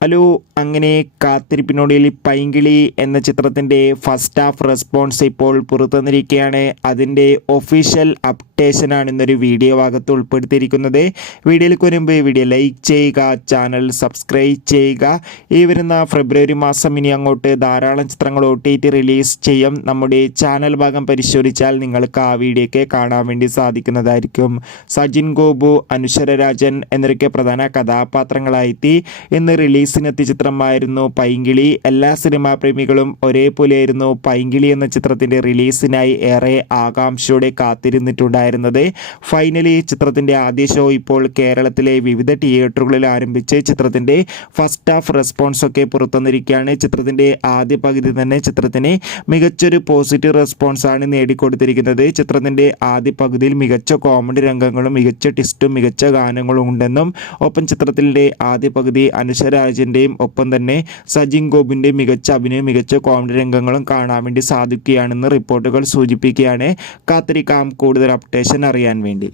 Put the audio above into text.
Hello, അങ്ങനെ കാത്തിരിപ്പിനൊടുവിൽ പൈങ്കിളി എന്ന ചിത്രത്തിൻ്റെ ഫസ്റ്റ് ഹാഫ് റെസ്പോൺസ് ഇപ്പോൾ പുറത്തുവന്നിരിക്കുകയാണ്. അതിൻ്റെ ഒഫീഷ്യൽ അപ്ഡേഷനാണ് ഇന്നൊരു വീഡിയോ ഭാഗത്ത് ഉൾപ്പെടുത്തിയിരിക്കുന്നത്. വീഡിയോയിലേക്ക് വരുമ്പോൾ വീഡിയോ ലൈക്ക് ചെയ്യുക, ചാനൽ സബ്സ്ക്രൈബ് ചെയ്യുക. ഈ വരുന്ന ഫെബ്രുവരി മാസം ഇനി അങ്ങോട്ട് ധാരാളം ചിത്രങ്ങൾ OTT റിലീസ് ചെയ്യും. നമ്മുടെ ചാനൽ ഭാഗം പരിശോധിച്ചാൽ നിങ്ങൾക്ക് ആ വീഡിയോയ്ക്ക് കാണാൻ വേണ്ടി സാധിക്കുന്നതായിരിക്കും. സജിൻ ഗോപു, അനുശ്വര രാജൻ എന്നൊക്കെ പ്രധാന കഥാപാത്രങ്ങളായി ഇന്ന് റിലീസിനെത്തിയ ചിത്രമായിരുന്നു പൈങ്കിളി. എല്ലാ സിനിമാ പ്രേമികളും ഒരേപോലെയായിരുന്നു പൈങ്കിളി എന്ന ചിത്രത്തിൻ്റെ റിലീസിനായി ഏറെ ആകാംക്ഷയോടെ കാത്തിരുന്നിട്ടുണ്ടായിരുന്നത്. ഫൈനലി ചിത്രത്തിൻ്റെ ആദ്യ ഷോ ഇപ്പോൾ കേരളത്തിലെ വിവിധ തിയേറ്ററുകളിൽ ആരംഭിച്ച് ചിത്രത്തിൻ്റെ ഫസ്റ്റ് ഹാഫ് റെസ്പോൺസ് ഒക്കെ പുറത്തുവന്നിരിക്കുകയാണ്. ചിത്രത്തിൻ്റെ ആദ്യ പകുതി തന്നെ ചിത്രത്തിന് മികച്ചൊരു പോസിറ്റീവ് റെസ്പോൺസാണ് നേടിക്കൊടുത്തിരിക്കുന്നത്. ചിത്രത്തിൻ്റെ ആദ്യ പകുതിയിൽ മികച്ച കോമഡി രംഗങ്ങളും മികച്ച ട്വിസ്റ്റും മികച്ച ഗാനങ്ങളും ഉണ്ടെന്നും ഒപ്പം ചിത്രത്തിൻ്റെ ആദ്യ പകുതി അനുശ്വരാജിൻ്റെയും ഒപ്പം തന്നെ സജിൻ ഗോപിൻ്റെയും മികച്ച അഭിനയം മികച്ച കോമഡി രംഗങ്ങളും കാണാൻ വേണ്ടി സാധിക്കുകയാണെന്ന് റിപ്പോർട്ടുകൾ സൂചിപ്പിക്കുകയാണ്. കാത്തിരിക്കാം കൂടുതൽ അപ്ഡേഷൻ അറിയാൻ വേണ്ടി.